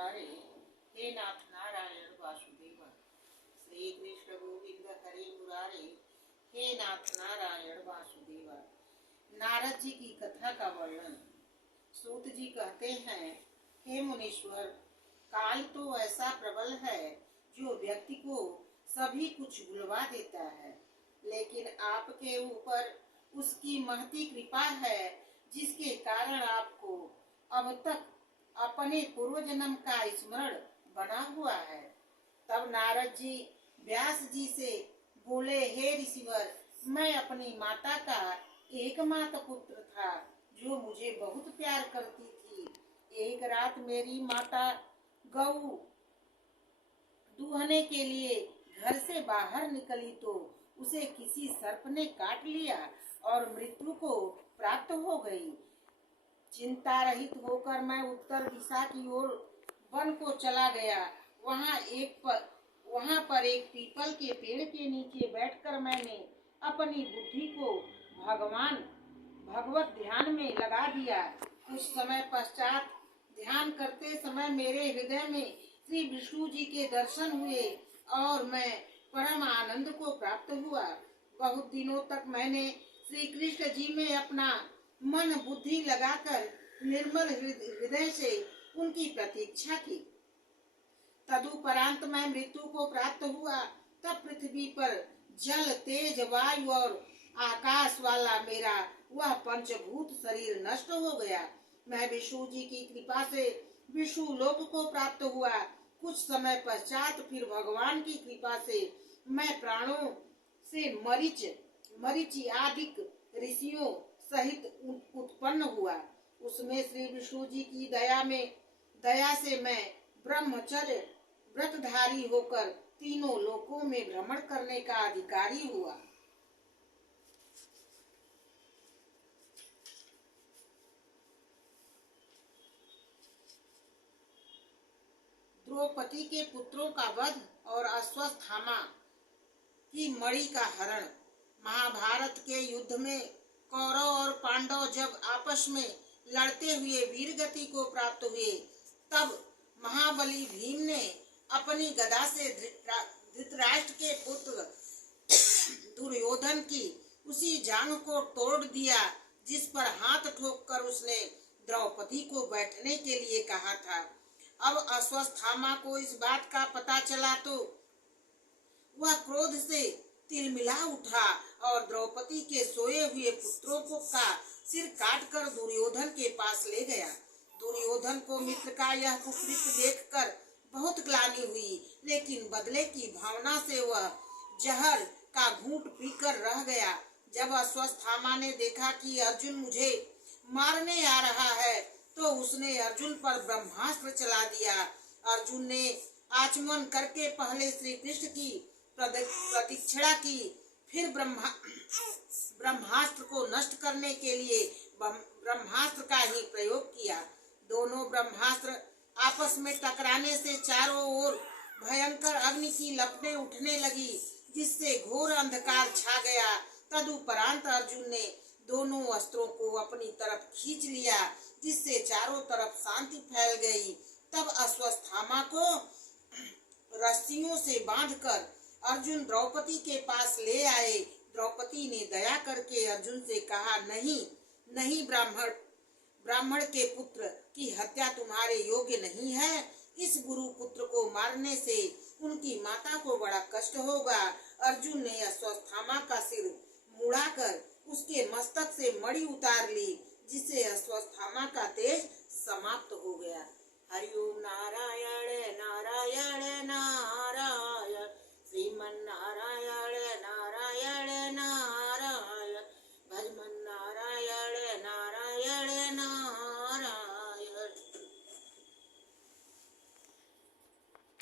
मुरारे, हे नाथ नारायण वासुदेव। श्री कृष्ण गोविंद हरे मुरारे, हे नाथ नारायण वासुदेव। नारद जी की कथा का वर्णन। सूत जी कहते हैं, हे मुनीश्वर, काल तो ऐसा प्रबल है जो व्यक्ति को सभी कुछ भुलवा देता है, लेकिन आपके ऊपर उसकी महती कृपा है, जिसके कारण आपको अब तक अपने पूर्व जन्म का स्मरण बना हुआ है। तब नारद जी व्यास जी से बोले, हे ऋषिवर, मैं अपनी माता का एकमात्र पुत्र था जो मुझे बहुत प्यार करती थी। एक रात मेरी माता गौ दूहने के लिए घर से बाहर निकली तो उसे किसी सर्प ने काट लिया और मृत्यु को प्राप्त हो गई। चिंता रहित होकर मैं उत्तर दिशा की ओर वन को चला गया। वहाँ पर एक पीपल के पेड़ के नीचे बैठकर मैंने अपनी बुद्धि को भगवत ध्यान में लगा दिया। कुछ समय पश्चात ध्यान करते समय मेरे हृदय में श्री विष्णु जी के दर्शन हुए और मैं परम आनंद को प्राप्त हुआ। बहुत दिनों तक मैंने श्री कृष्ण जी में अपना मन बुद्धि लगाकर निर्मल हृदय से उनकी प्रतीक्षा की। तदुपरांत मैं मृत्यु को प्राप्त हुआ। तब पृथ्वी पर जल, तेज, वायु और आकाश वाला मेरा वह पंचभूत शरीर नष्ट हो गया। मैं विष्णु जी की कृपा से विष्णु लोक को प्राप्त हुआ। कुछ समय पश्चात फिर भगवान की कृपा से मैं प्राणों से मरीचि आदि ऋषियों सहित उत्पन्न हुआ। उसमें श्री विष्णु जी की दया से मैं ब्रह्मचर्य व्रतधारी होकर तीनों लोकों में भ्रमण करने का अधिकारी हुआ। द्रौपदी के पुत्रों का वध और अश्वत्थामा की मणि का हरण। महाभारत के युद्ध में कौरव और पांडव जब आपस में लड़ते हुए वीर गति को प्राप्त हुए, तब महाबली भीम ने अपनी गदा से धृतराष्ट्र के पुत्र दुर्योधन की उसी जांघ को तोड़ दिया जिस पर हाथ ठोककर उसने द्रौपदी को बैठने के लिए कहा था। अब अश्वत्थामा को इस बात का पता चला तो वह क्रोध से तिलमिला उठा और द्रौपदी के सोए हुए पुत्रों का सिर काटकर दुर्योधन के पास ले गया। दुर्योधन को मित्र का यह कुकृत्य देखकर बहुत ग्लानि हुई, लेकिन बदले की भावना से वह जहर का घूंट पीकर रह गया। जब अश्वत्थामा ने देखा कि अर्जुन मुझे मारने आ रहा है, तो उसने अर्जुन पर ब्रह्मास्त्र चला दिया। अर्जुन ने आचमन करके पहले श्री कृष्ण की प्रदक्षिणा की, फिर ब्रह्मास्त्र को नष्ट करने के लिए ब्रह्मास्त्र का ही प्रयोग किया। दोनों ब्रह्मास्त्र आपस में टकराने से चारों ओर भयंकर अग्नि की लपटें उठने लगी, जिससे घोर अंधकार छा गया। तदुपरांत अर्जुन ने दोनों अस्त्रों को अपनी तरफ खींच लिया, जिससे चारों तरफ शांति फैल गई। तब अश्वत्थामा को रस्सियों से बांधकर अर्जुन द्रौपदी के पास ले आए। द्रौपदी ने दया करके अर्जुन से कहा, नहीं ब्राह्मण के पुत्र की हत्या तुम्हारे योग्य नहीं है। इस गुरु पुत्र को मारने से उनकी माता को बड़ा कष्ट होगा। अर्जुन ने अश्वत्थामा का सिर मुड़ाकर उसके मस्तक से मणि उतार ली, जिससे अश्वत्थामा का तेज समाप्त हो गया। हरिओम नारायण नारायण नारायण श्रीमन नारायण।